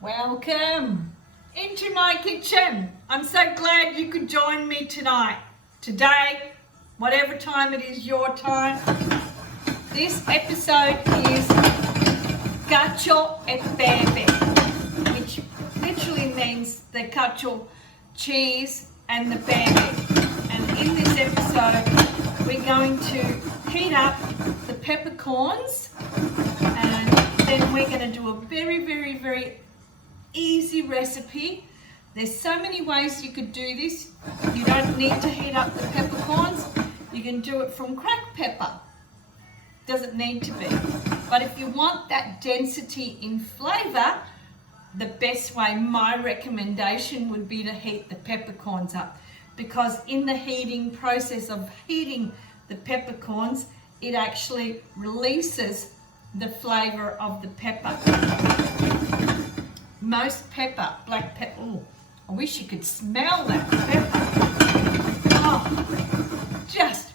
Welcome into my kitchen. I'm so glad you could join me tonight. Today, whatever time it is your time, this episode is Cacio e pepe, which literally means the cacio cheese and the pepe. And in this episode, we're going to heat up the peppercorns, and then we're going to do a very easy recipe. There's so many ways you could do this. You don't need to heat up the peppercorns. You can do it from cracked pepper. Doesn't need to be. But if you want that density in flavour, the best way, my recommendation would be to heat the peppercorns up, because in the heating process of heating the peppercorns, it actually releases the flavour of the pepper. Most pepper, black pepper, oh, I wish you could smell that pepper. Oh, just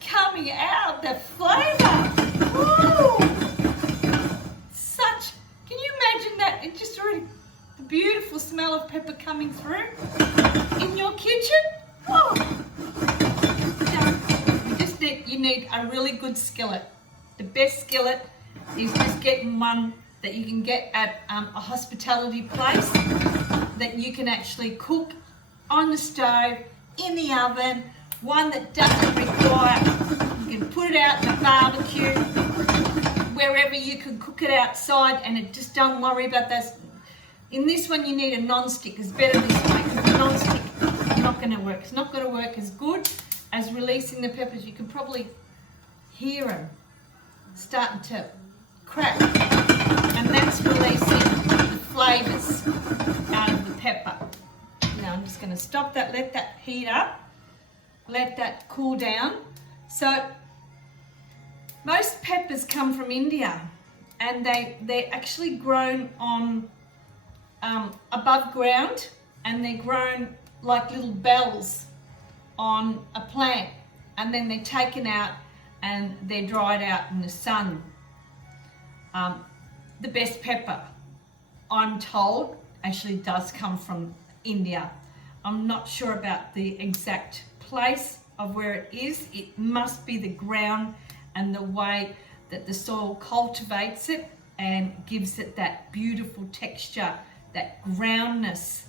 coming out, the flavour. Ooh. Can you imagine that? It's just already the beautiful smell of pepper coming through in your kitchen. Oh. You need a really good skillet. The best skillet is just getting one that you can get at a hospitality place that you can actually cook on the stove, in the oven, one that doesn't require, you can put it out in the barbecue, wherever you can cook it outside, and it just don't worry about those. In this one you need a non-stick. It's better this way, because the non-stick is not going to work. It's not going to work as good as releasing the peppers. You can probably hear them starting to crack, and that's releasing the flavours out of the pepper. Now I'm just going to stop that, let that heat up, let that cool down. So most peppers come from India, and they're actually grown on above ground, and they're grown like little bells on a plant, and then they're taken out and they're dried out in the sun. The best pepper, I'm told, actually does come from India. I'm not sure about the exact place of where it is. It must be the ground and the way that the soil cultivates it and gives it that beautiful texture, that groundness.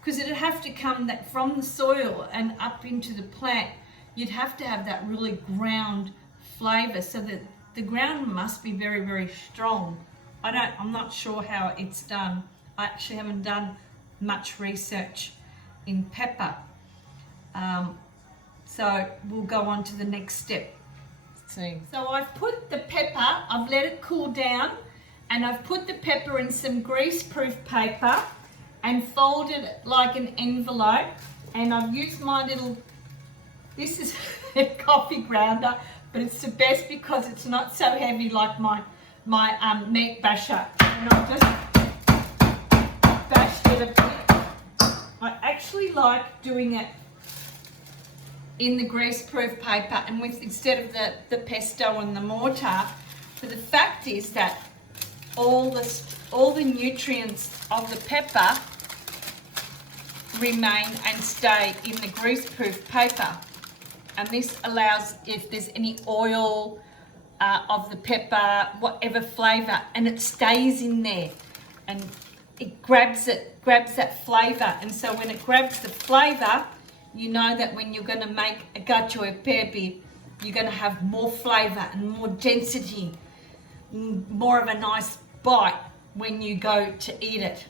Because it'd have to come from the soil and up into the plant. You'd have to have that really ground flavour, so that the ground must be very strong. I'm not sure how it's done. I actually haven't done much research in pepper. So we'll go on to the next step. Let's see. So I've put the pepper, I've let it cool down, and I've put the pepper in some grease-proof paper and folded it like an envelope, and I've used my little, this is a coffee grounder, but it's the best because it's not so heavy like my meat basher. And I've just bashed it a bit. I actually like doing it in the grease-proof paper and with, instead of the pesto and the mortar. But the fact is that all the nutrients of the pepper remain and stay in the greaseproof paper, and this allows, if there's any oil of the pepper, whatever flavour, and it stays in there, and it grabs that flavour. And so when it grabs the flavour, you know that when you're going to make a cacio e pepe, you're going to have more flavour and more density, more of a nice bite when you go to eat it.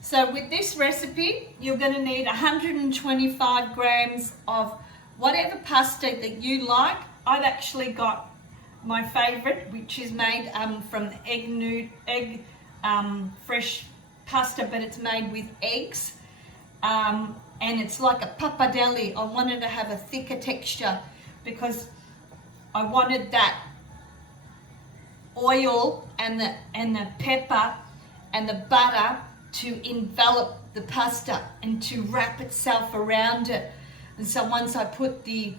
So with this recipe, you're going to need 125 grams of whatever pasta that you like. I've actually got my favourite, which is made from egg fresh pasta, but it's made with eggs. And it's like a pappardelle. I wanted to have a thicker texture because I wanted that oil and the pepper and the butter to envelop the pasta and to wrap itself around it. And so once I put the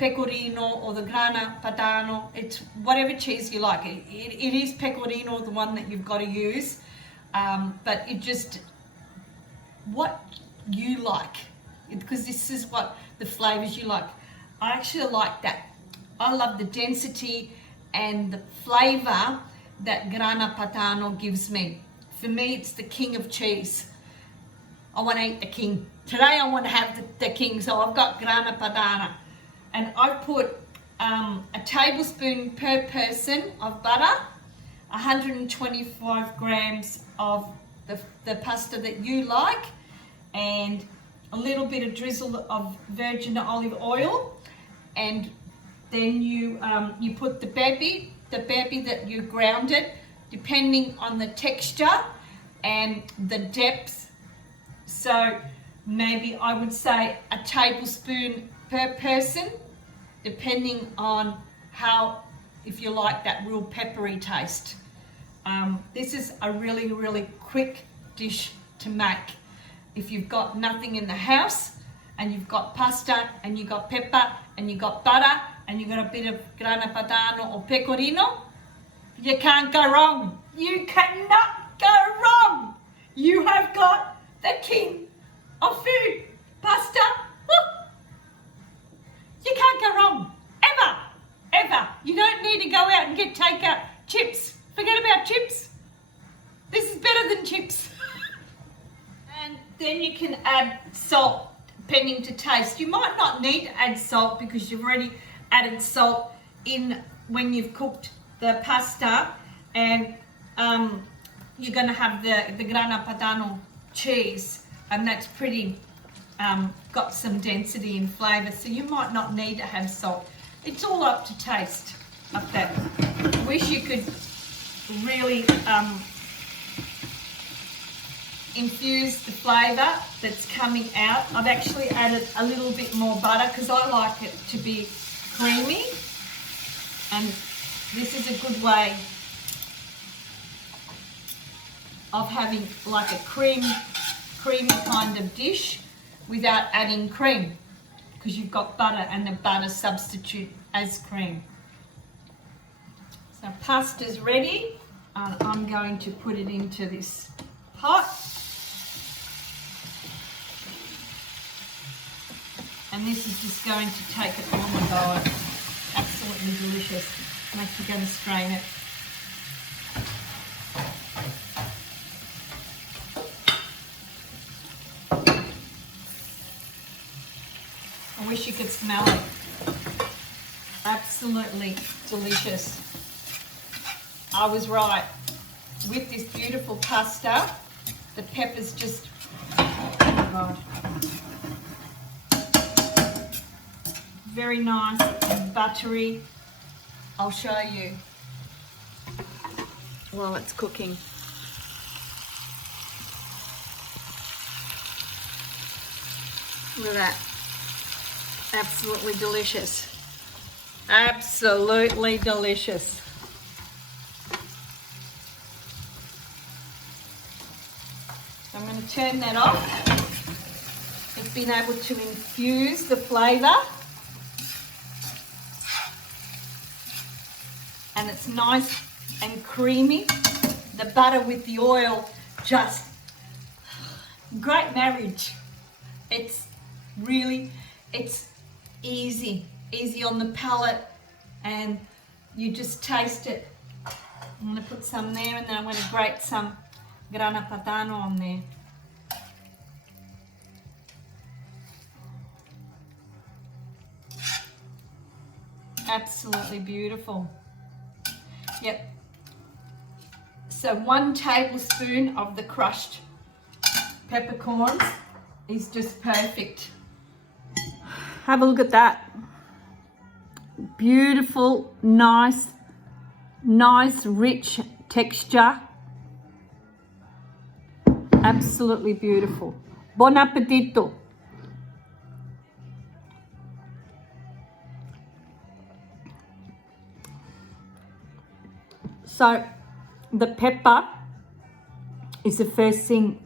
pecorino or the grana padano. It's whatever cheese you like. It is pecorino, the one that you've got to use, but it just what you like, because this is what the flavors you like. I actually like that. I love the density and the flavor that grana padano gives me. For me, it's the king of cheese. I want to eat the king. Today I want to have the king, so I've got grana padano. And I've put a tablespoon per person of butter, 125 grams of the pasta that you like, and a little bit of drizzle of virgin olive oil, and then you put the baby that you grounded, depending on the texture and the depth. So maybe I would say a tablespoon per person, depending on if you like that real peppery taste. This is a really, really quick dish to make. If you've got nothing in the house and you've got pasta and you've got pepper and you've got butter and you've got a bit of grana padano or pecorino, you can't go wrong. You cannot go wrong. You have got the king of food, pasta. Woo! You can't go wrong, ever, ever. You don't need to go out and get takeout chips. Forget about chips. This is better than chips. And then you can add salt, depending to taste. You might not need to add salt because you've already added salt in when you've cooked the pasta, and you're going to have the grana padano cheese, and that's pretty got some density and flavour, so you might not need to have salt. It's all up to taste of that. Wish you could really infuse the flavour that's coming out. I've actually added a little bit more butter because I like it to be creamy, and this is a good way of having like a creamy kind of dish without adding cream, because you've got butter and the butter substitute as cream. So pasta's ready, and I'm going to put it into this pot. And this is just going to take it, oh my God, absolutely delicious. I'm actually going to strain it. I wish you could smell it. Absolutely delicious. I was right. With this beautiful pasta, the peppers just, oh my God. Very nice and buttery. I'll show you while it's cooking. Look at that. Absolutely delicious. Absolutely delicious. I'm going to turn that off. It's been able to infuse the flavour. And it's nice and creamy. The butter with the oil, just great marriage. It's really, it's easy on the palate, and you just taste it. I'm going to put some there, and then I'm going to grate some grana padano on there. Absolutely beautiful. Yep. So 1 tablespoon of the crushed peppercorns is just perfect. Have a look at that. Beautiful, nice, rich texture. Absolutely beautiful. Buon appetito. So the pepper is the first thing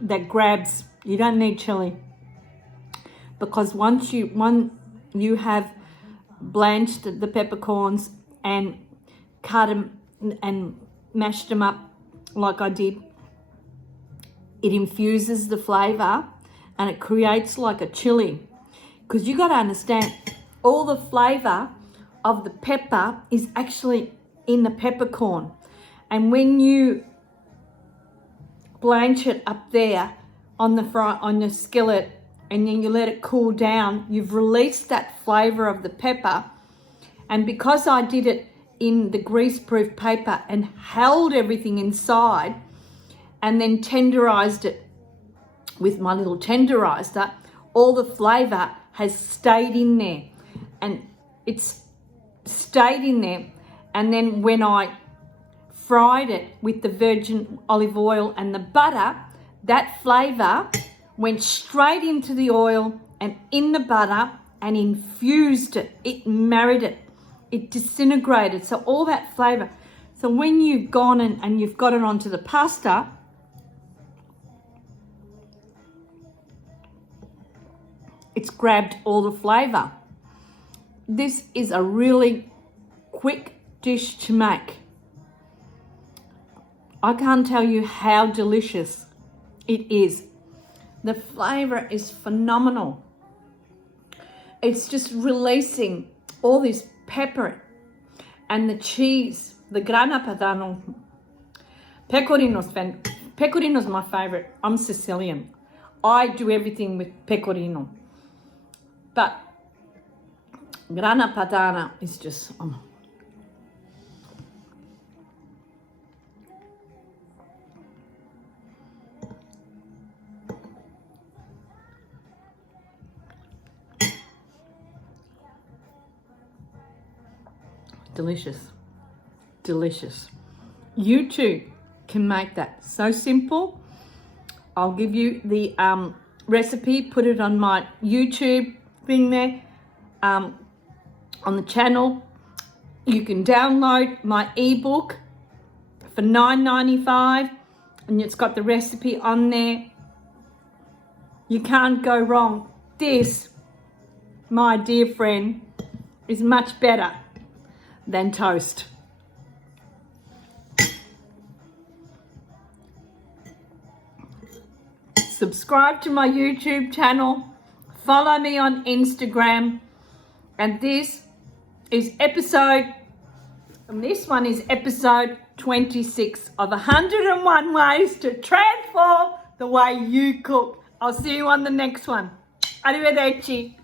that grabs. You don't need chili, because once you have blanched the peppercorns and cut them and mashed them up like I did, it infuses the flavour and it creates like a chili. Because you got to understand, all the flavour of the pepper is actually in the peppercorn. And when you blanch it up there on the skillet and then you let it cool down, you've released that flavour of the pepper. And because I did it in the greaseproof paper and held everything inside and then tenderized it with my little tenderizer, all the flavour has stayed in there, and it's stayed in there. And then when I fried it with the virgin olive oil and the butter, that flavour went straight into the oil and in the butter and infused it. It married it. It disintegrated. So all that flavour. So when you've gone and you've got it onto the pasta, it's grabbed all the flavour. This is a really quick dish to make. I can't tell you how delicious it is. The flavour is phenomenal. It's just releasing all this pepper and the cheese, the grana padano. Pecorino's my favourite. I'm Sicilian. I do everything with pecorino. But grana padano is just... delicious. Delicious. You too can make that. So simple. I'll give you the recipe, put it on my YouTube thing there, on the channel. You can download my ebook for $9.95 and it's got the recipe on there. You can't go wrong. This, my dear friend, is much better than toast. Subscribe to my YouTube channel, follow me on Instagram, and this is episode 26 of 101 ways to transform the way you cook. I'll see you on the next one. Arrivederci.